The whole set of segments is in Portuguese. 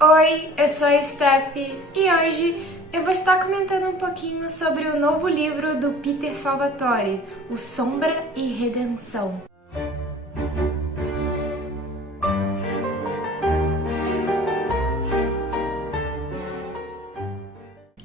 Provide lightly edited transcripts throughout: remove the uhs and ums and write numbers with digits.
Oi, eu sou a Steph e hoje eu vou estar comentando um pouquinho sobre o novo livro do Peter Salvatore, O Sombra e Redenção.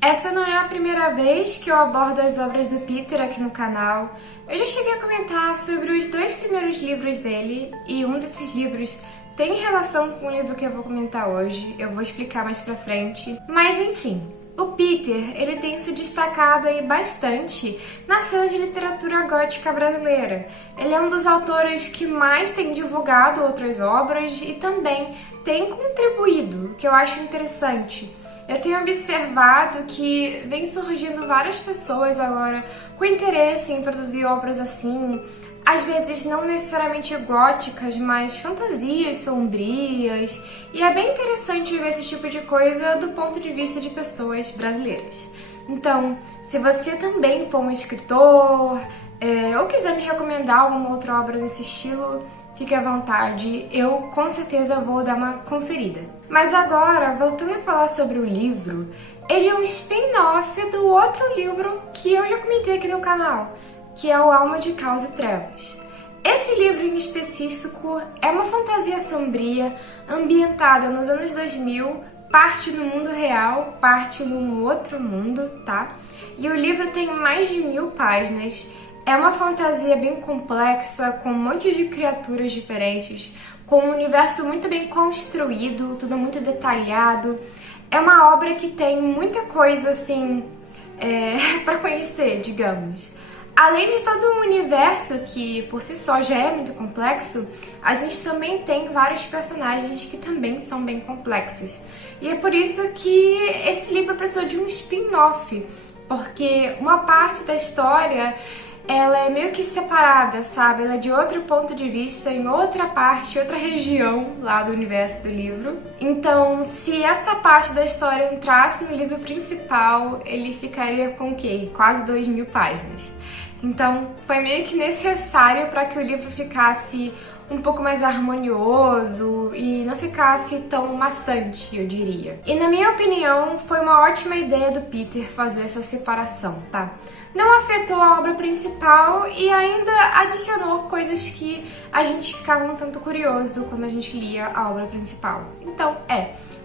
Essa não é a primeira vez que eu abordo as obras do Peter aqui no canal. Eu já cheguei a comentar sobre os dois primeiros livros dele e um desses livros tem relação com o livro que eu vou comentar hoje, eu vou explicar mais pra frente. Mas enfim, o Peter, ele tem se destacado aí bastante na cena de literatura gótica brasileira. Ele é um dos autores que mais tem divulgado outras obras e também tem contribuído, que eu acho interessante. Eu tenho observado que vem surgindo várias pessoas agora com interesse em produzir obras assim, às vezes não necessariamente góticas, mas fantasias sombrias, e é bem interessante ver esse tipo de coisa do ponto de vista de pessoas brasileiras. Então, se você também for um escritor, ou quiser me recomendar alguma outra obra desse estilo, fique à vontade, eu com certeza vou dar uma conferida. Mas agora, voltando a falar sobre o livro, ele é um spin-off do outro livro que eu já comentei aqui no canal, que é o Alma de Caos e Trevas. Esse livro em específico é uma fantasia sombria, ambientada nos anos 2000, parte no mundo real, parte num outro mundo, tá? E o livro tem mais de 1000 páginas. É uma fantasia bem complexa, com um monte de criaturas diferentes, com um universo muito bem construído, tudo muito detalhado. É uma obra que tem muita coisa, assim, para conhecer, digamos. Além de todo o universo, que por si só já é muito complexo, a gente também tem vários personagens que também são bem complexos. E é por isso que esse livro precisou de um spin-off, porque uma parte da história ela é meio que separada, sabe? Ela é de outro ponto de vista, em outra parte, outra região lá do universo do livro. Então, se essa parte da história entrasse no livro principal, ele ficaria com o quê? Quase 2000 páginas. Então, foi meio que necessário para que o livro ficasse um pouco mais harmonioso e não ficasse tão maçante, eu diria. E na minha opinião, foi uma ótima ideia do Peter fazer essa separação, tá? Não afetou a obra principal e ainda adicionou coisas que a gente ficava um tanto curioso quando a gente lia a obra principal. Então,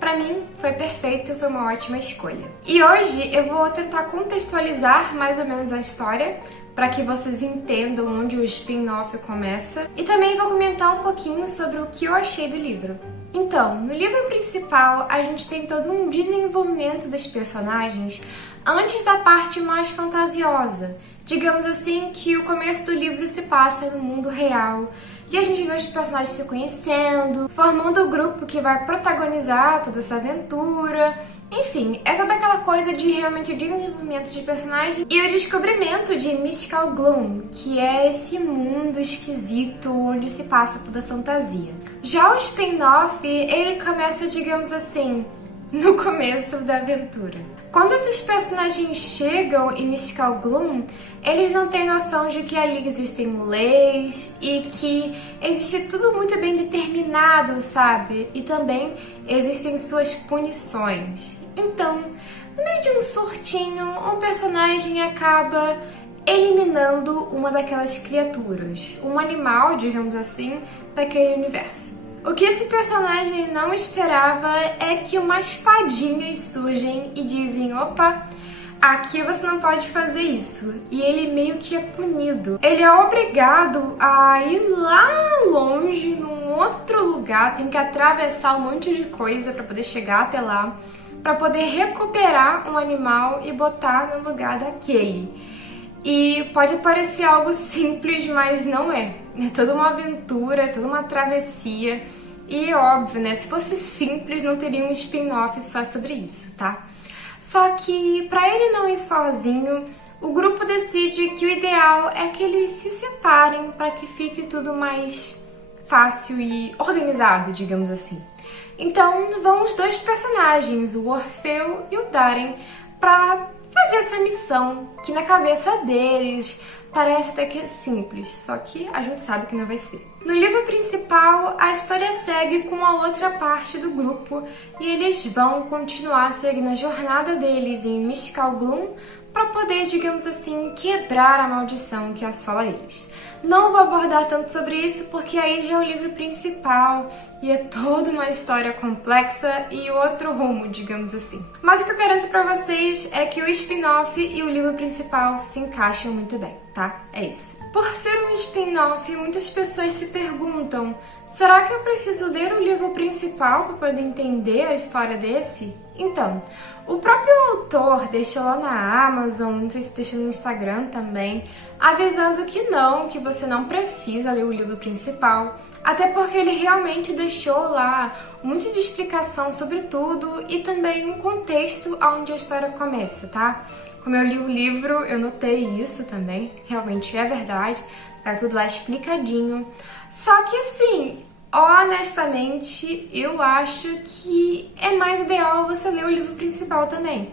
pra mim foi perfeito, foi uma ótima escolha. E hoje eu vou tentar contextualizar mais ou menos a história, para que vocês entendam onde o spin-off começa. E também vou comentar um pouquinho sobre o que eu achei do livro. Então, no livro principal, a gente tem todo um desenvolvimento dos personagens antes da parte mais fantasiosa. Digamos assim que o começo do livro se passa no mundo real. E a gente vê os personagens se conhecendo, formando o grupo que vai protagonizar toda essa aventura. Enfim, é toda aquela coisa de realmente desenvolvimento de personagem e o descobrimento de Mystical Gloom, que é esse mundo esquisito onde se passa toda a fantasia. Já o spin-off, ele começa, digamos assim, no começo da aventura. Quando esses personagens chegam em Mystical Gloom, eles não têm noção de que ali existem leis e que existe tudo muito bem determinado, sabe? E também existem suas punições. Então, no meio de um surtinho, um personagem acaba eliminando uma daquelas criaturas, um animal, digamos assim, daquele universo. O que esse personagem não esperava é que umas fadinhas surgem e dizem: opa, aqui você não pode fazer isso. E ele meio que é punido. Ele é obrigado a ir lá longe, num outro lugar, tem que atravessar um monte de coisa para poder chegar até lá, para poder recuperar um animal e botar no lugar daquele. E pode parecer algo simples, mas não é. É toda uma aventura, é toda uma travessia. E óbvio, né? Se fosse simples, não teria um spin-off só sobre isso, tá? Só que, para ele não ir sozinho, o grupo decide que o ideal é que eles se separem para que fique tudo mais fácil e organizado, digamos assim. Então vão os dois personagens, o Orfeu e o Darin, para fazer essa missão que na cabeça deles Parece até que é simples, só que a gente sabe que não vai ser. No livro principal, a história segue com a outra parte do grupo e eles vão continuar seguindo a jornada deles em Mystical Gloom para poder, digamos assim, quebrar a maldição que assola eles. Não vou abordar tanto sobre isso porque aí já é o livro principal e é toda uma história complexa e outro rumo, digamos assim. Mas o que eu garanto pra vocês é que o spin-off e o livro principal se encaixam muito bem, tá? É isso. Por ser um spin-off, muitas pessoas se perguntam: será que eu preciso ler o livro principal para poder entender a história desse? Então, o próprio autor deixou lá na Amazon, não sei se deixou no Instagram também, avisando que não, que você não precisa ler o livro principal, até porque ele realmente deixou lá muito de explicação sobre tudo e também um contexto onde a história começa, tá? Como eu li o livro, eu notei isso também, realmente é verdade, tá tudo lá explicadinho. Só que assim, honestamente, eu acho que é mais ideal você ler o livro principal também.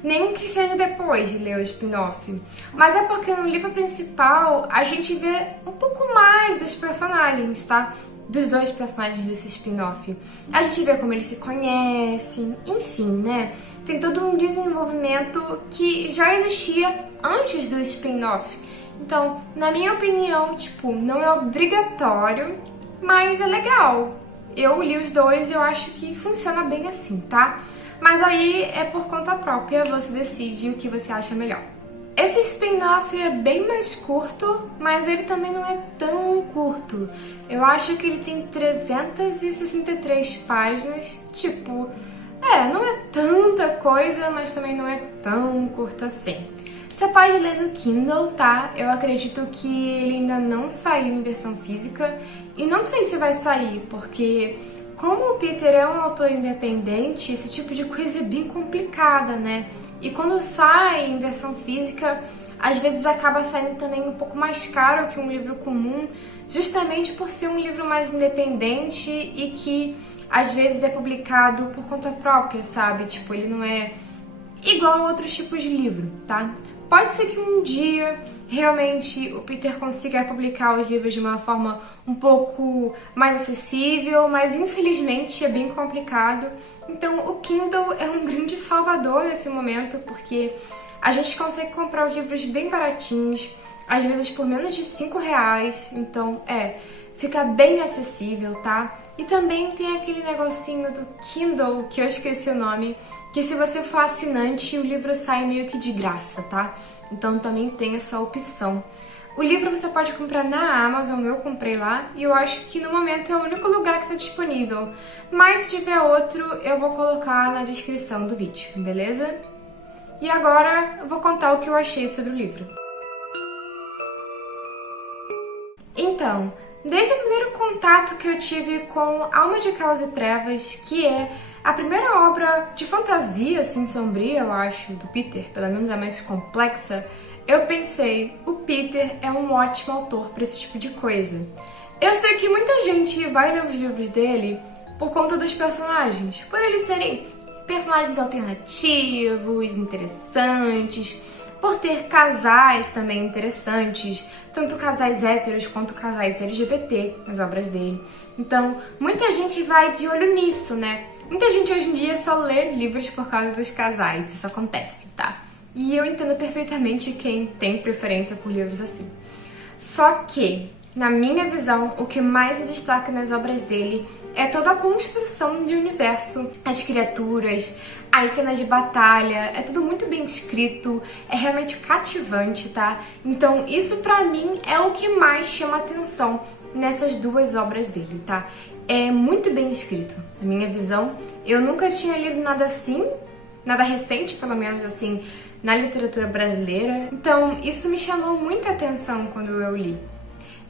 Nem que seja depois de ler o spin-off. Mas é porque no livro principal a gente vê um pouco mais dos personagens, tá? Dos dois personagens desse spin-off. A gente vê como eles se conhecem, enfim, né? Tem todo um desenvolvimento que já existia antes do spin-off. Então, na minha opinião, tipo, não é obrigatório, mas é legal. Eu li os dois e eu acho que funciona bem assim, tá? Mas aí é por conta própria, você decide o que você acha melhor. Esse spin-off é bem mais curto, mas ele também não é tão curto. Eu acho que ele tem 363 páginas, tipo, não é tanta coisa, mas também não é tão curto assim. Você pode ler no Kindle, tá? Eu acredito que ele ainda não saiu em versão física e não sei se vai sair, porque como o Peter é um autor independente, esse tipo de coisa é bem complicada, né? E quando sai em versão física, às vezes acaba saindo também um pouco mais caro que um livro comum, justamente por ser um livro mais independente e que às vezes é publicado por conta própria, sabe? Tipo, ele não é igual a outros tipos de livro, tá? Pode ser que um dia realmente o Peter consiga publicar os livros de uma forma um pouco mais acessível, mas infelizmente é bem complicado. Então o Kindle é um grande salvador nesse momento, porque a gente consegue comprar os livros bem baratinhos, às vezes por menos de R$5, então fica bem acessível, tá? E também tem aquele negocinho do Kindle, que eu esqueci o nome, que se você for assinante, o livro sai meio que de graça, tá? Então também tem essa opção. O livro você pode comprar na Amazon, eu comprei lá, e eu acho que no momento é o único lugar que está disponível. Mas se tiver outro, eu vou colocar na descrição do vídeo, beleza? E agora eu vou contar o que eu achei sobre o livro. Então, desde o primeiro contato que eu tive com Alma de Caos e Trevas, que é a primeira obra de fantasia, assim, sombria, eu acho, do Peter, pelo menos a mais complexa, eu pensei, o Peter é um ótimo autor para esse tipo de coisa. Eu sei que muita gente vai ler os livros dele por conta dos personagens, por eles serem personagens alternativos, interessantes, por ter casais também interessantes, tanto casais héteros quanto casais LGBT nas obras dele. Então, muita gente vai de olho nisso, né? Muita gente hoje em dia só lê livros por causa dos casais, isso acontece, tá? E eu entendo perfeitamente quem tem preferência por livros assim. Só que, na minha visão, o que mais se destaca nas obras dele é toda a construção de universo, as criaturas, as cenas de batalha, é tudo muito bem escrito, é realmente cativante, tá? Então isso pra mim é o que mais chama atenção nessas duas obras dele, tá? É muito bem escrito, na minha visão. Eu nunca tinha lido nada assim, nada recente, pelo menos assim, na literatura brasileira. Então isso me chamou muita atenção quando eu li.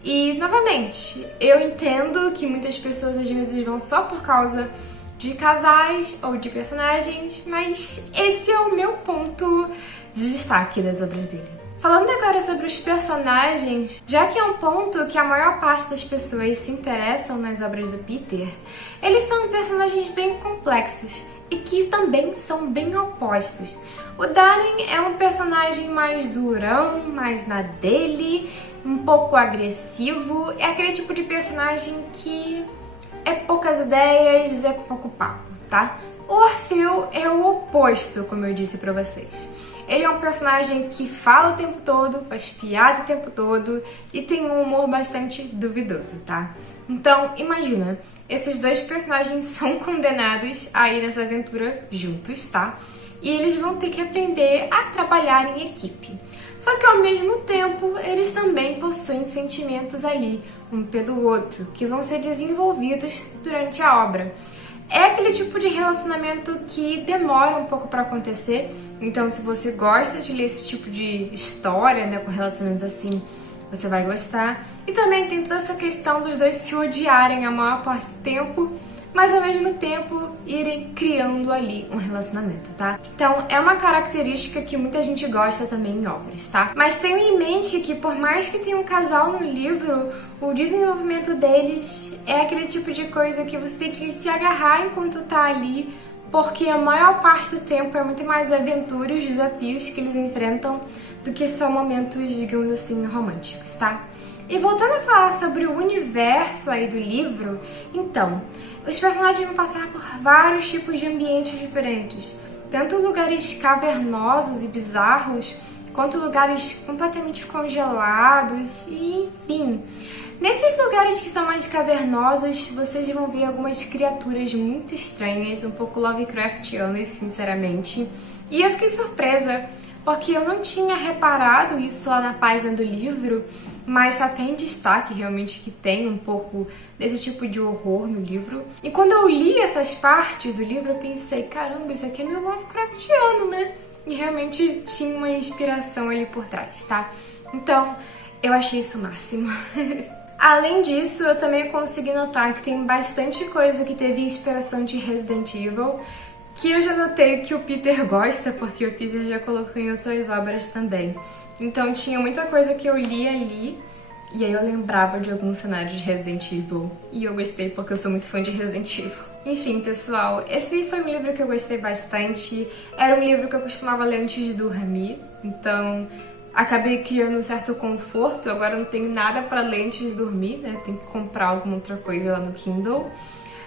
E, novamente, eu entendo que muitas pessoas às vezes vão só por causa de casais ou de personagens, mas esse é o meu ponto de destaque das obras dele. Falando agora sobre os personagens, já que é um ponto que a maior parte das pessoas se interessam nas obras do Peter, eles são personagens bem complexos e que também são bem opostos. O Darling é um personagem mais durão, mais na dele, um pouco agressivo, é aquele tipo de personagem que é poucas ideias, é pouco papo, tá? O Orfeu é o oposto, como eu disse pra vocês. Ele é um personagem que fala o tempo todo, faz piada o tempo todo e tem um humor bastante duvidoso, tá? Então, imagina, esses dois personagens são condenados a ir nessa aventura juntos, tá? E eles vão ter que aprender a trabalhar em equipe. Só que ao mesmo tempo, eles também possuem sentimentos ali, um pelo outro, que vão ser desenvolvidos durante a obra. É aquele tipo de relacionamento que demora um pouco para acontecer, então se você gosta de ler esse tipo de história, né, com relacionamentos assim, você vai gostar. E também tem toda essa questão dos dois se odiarem a maior parte do tempo, mas ao mesmo tempo irem criando ali um relacionamento, tá? Então é uma característica que muita gente gosta também em obras, tá? Mas tenham em mente que por mais que tenha um casal no livro, o desenvolvimento deles é aquele tipo de coisa que você tem que se agarrar enquanto tá ali, porque a maior parte do tempo é muito mais aventura e os desafios que eles enfrentam do que só momentos, digamos assim, românticos, tá? E voltando a falar sobre o universo aí do livro, então, os personagens vão passar por vários tipos de ambientes diferentes, tanto lugares cavernosos e bizarros, quanto lugares completamente congelados e enfim. Nesses lugares que são mais cavernosos, vocês vão ver algumas criaturas muito estranhas, um pouco Lovecraftianas, sinceramente. E eu fiquei surpresa, porque eu não tinha reparado isso lá na página do livro, mas até em destaque realmente que tem um pouco desse tipo de horror no livro. E quando eu li essas partes do livro, eu pensei, caramba, isso aqui é meio Lovecraftiano, né? E realmente tinha uma inspiração ali por trás, tá? Então, eu achei isso o máximo. Além disso, eu também consegui notar que tem bastante coisa que teve inspiração de Resident Evil, que eu já notei que o Peter gosta, porque o Peter já colocou em outras obras também. Então tinha muita coisa que eu li ali, e aí eu lembrava de alguns cenários de Resident Evil, e eu gostei porque eu sou muito fã de Resident Evil. Enfim, pessoal, esse foi um livro que eu gostei bastante, era um livro que eu costumava ler antes de dormir, então acabei criando um certo conforto, agora não tenho nada para ler antes de dormir, né? Tenho que comprar alguma outra coisa lá no Kindle.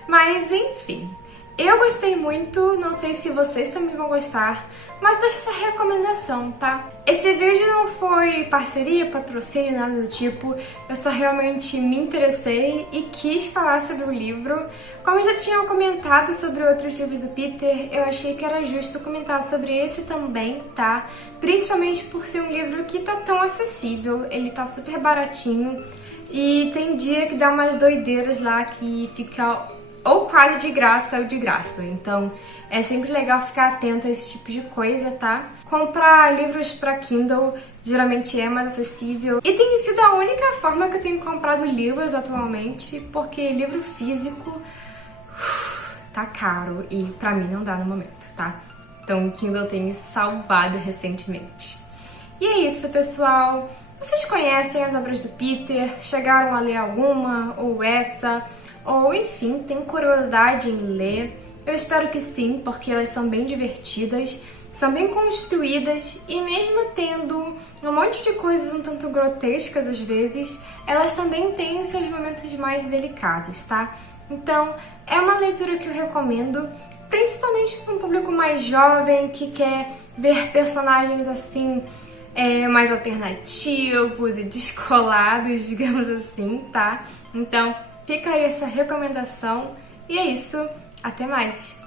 Mas enfim, eu gostei muito, não sei se vocês também vão gostar, mas deixa essa recomendação, tá? Esse vídeo não foi parceria, patrocínio, nada do tipo, eu só realmente me interessei e quis falar sobre o livro. Como eu já tinha comentado sobre outros livros do Peter, eu achei que era justo comentar sobre esse também, tá? Principalmente por ser um livro que tá tão acessível, ele tá super baratinho e tem dia que dá umas doideiras lá que fica ou quase de graça ou de graça, então é sempre legal ficar atento a esse tipo de coisa, tá? Comprar livros pra Kindle geralmente é mais acessível e tem sido a única forma que eu tenho comprado livros atualmente, porque livro físico tá caro e pra mim não dá no momento, tá? Então o Kindle tem me salvado recentemente. E é isso, pessoal! Vocês conhecem as obras do Peter? Chegaram a ler alguma? Ou essa? Ou, enfim, tem curiosidade em ler? Eu espero que sim, porque elas são bem divertidas, são bem construídas e mesmo tendo um monte de coisas um tanto grotescas às vezes, elas também têm seus momentos mais delicados, tá? Então, é uma leitura que eu recomendo, principalmente para um público mais jovem que quer ver personagens assim, mais alternativos e descolados, digamos assim, tá? Então, fica aí essa recomendação e é isso, até mais!